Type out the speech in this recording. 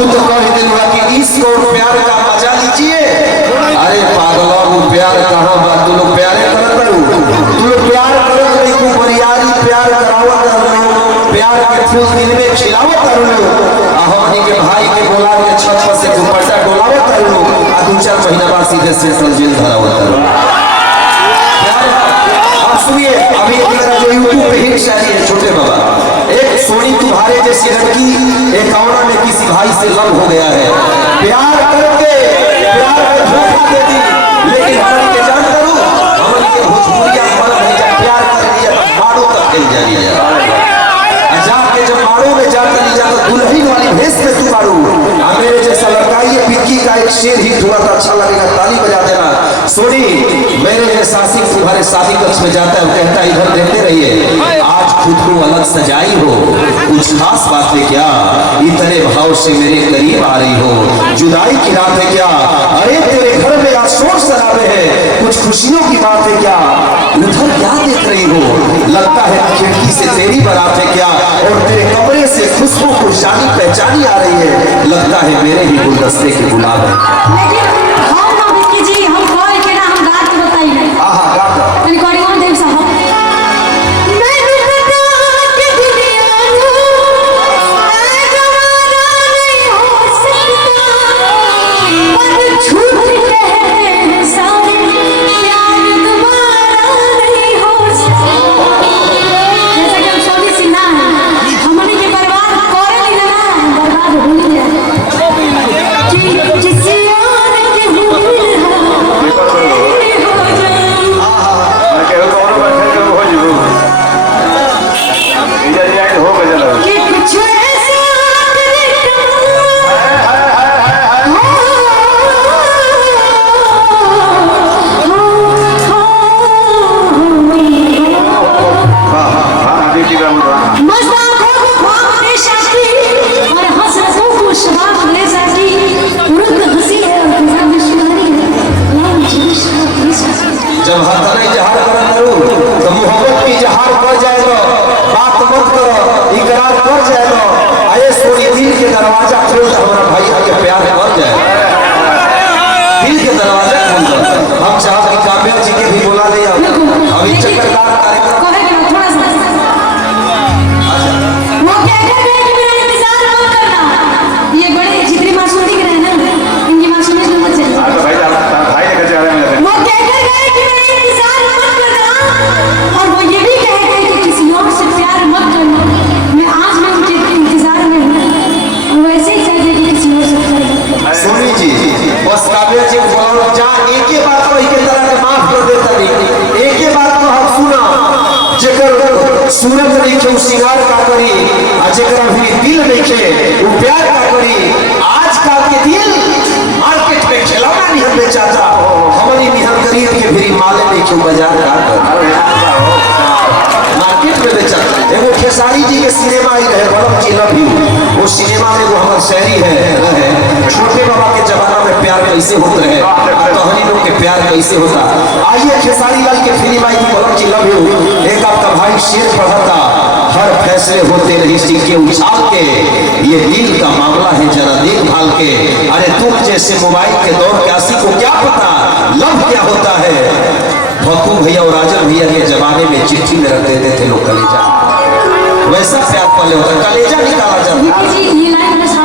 तू तो कह दिलवा कि इश्क और प्यार का मजा लीजिए। अरे पागल वो प्यार कहाँ बा? तू लोग प्यारे करत रहू, तू लोग प्यार करत नहीं को बरियारी प्यार करावत रहू, प्यार के फूल दिल में खिलावत रहू, हमनी के भाई के बोला के छत पर से दुपट्टा डोलावत रहू, आ 2-4 महीना बाद सीधे सेंट्रल जेल धरावत रहू। अब सुनिए, अभी मेरा जो यूट्यूब पे हिट शायरी है छोटे बाबा, एक सोनी तुम्हारे जैसी लड़की एक औरत ने किसी भाई से लव हो गया है, प्यार करके प्यार में धोखा दे दी, लेकिन हमन के जान करू हमन के भोजपुरिया मर्द है जब प्यार कर लिया तो मारो तक खेल जानी है, जाके जब मारो में जाकर नहीं जाता दुल्हन वाली भेष में तू मारू। मेरे जैसा लड़का ये पिक्की का एक शेर हिट हुआ था, अच्छा लगेगा ताली बजा देना। सोनी मेरे जैसा आशिक तुम्हारे शादी कक्ष में जाता है, कहता है इधर देखते रहिए, आज खुद को अलग सजाई हो, कुछ खास बात है क्या, इतने भाव से मेरे करीब आ रही हो, जुदाई की रात है क्या, अरे तेरे घर में आज शोर शराबे है, कुछ खुशियों की बात है क्या, उधर क्या देख रही हो, लगता है खिड़की से तेरी बारात है क्या, और तेरे कमरे से खुशबू को जानी पहचानी आ रही है, लगता है मेरे ही गुलदस्ते के गुलाब है। जब हथरा इजहार करत रहू तो मोहब्बत की इजहार कर जाएगा, बात मत करो, इकरार कर जाएगा, आए सोनी दिल के दरवाजा खोल दे, हमारा भाई के प्यार कर जाए, दिल के दरवाजा खोल दे। हम चाहते कि काव्या जी के भी बोला नहीं, अभी चक्करदार कार्यक्रम सूरत देखे सिंगार का करी, जरा भी दिल देखे वो प्यार का करी। आज का के दिल मार्केट में खिलौना निहर बेचाता, हमारी निहर खरीद के भी माले देखे बाजार का मार्केट में बेचाता। एगो खेसारी जी के सिनेमा ही रहे बड़म जी लव यू, वो सिनेमा में वो हमारे शहरी है रहे, छोटे बाबा के जमाना में प्यार कैसे होते रहे, कहानी लोग के प्यार कैसे होता। आइए खेसारी लाल के फिल्म आई थी बड़म जी लव यू, एक आपका भाई शेर पढ़ता, हर फैसले होते रही सिक्के उछाल के, ये दिल का मामला है जरा देखभाल के, अरे तुम जैसे मोबाइल के दौर के आशिक को क्या पता लव क्या होता है। भक्कू भैया और राजन भैया के जमाने में चिट्ठी में रख देते थे लोग कलेजा, वैसा प्यार पहले होता, कलेजा निकाला जाता।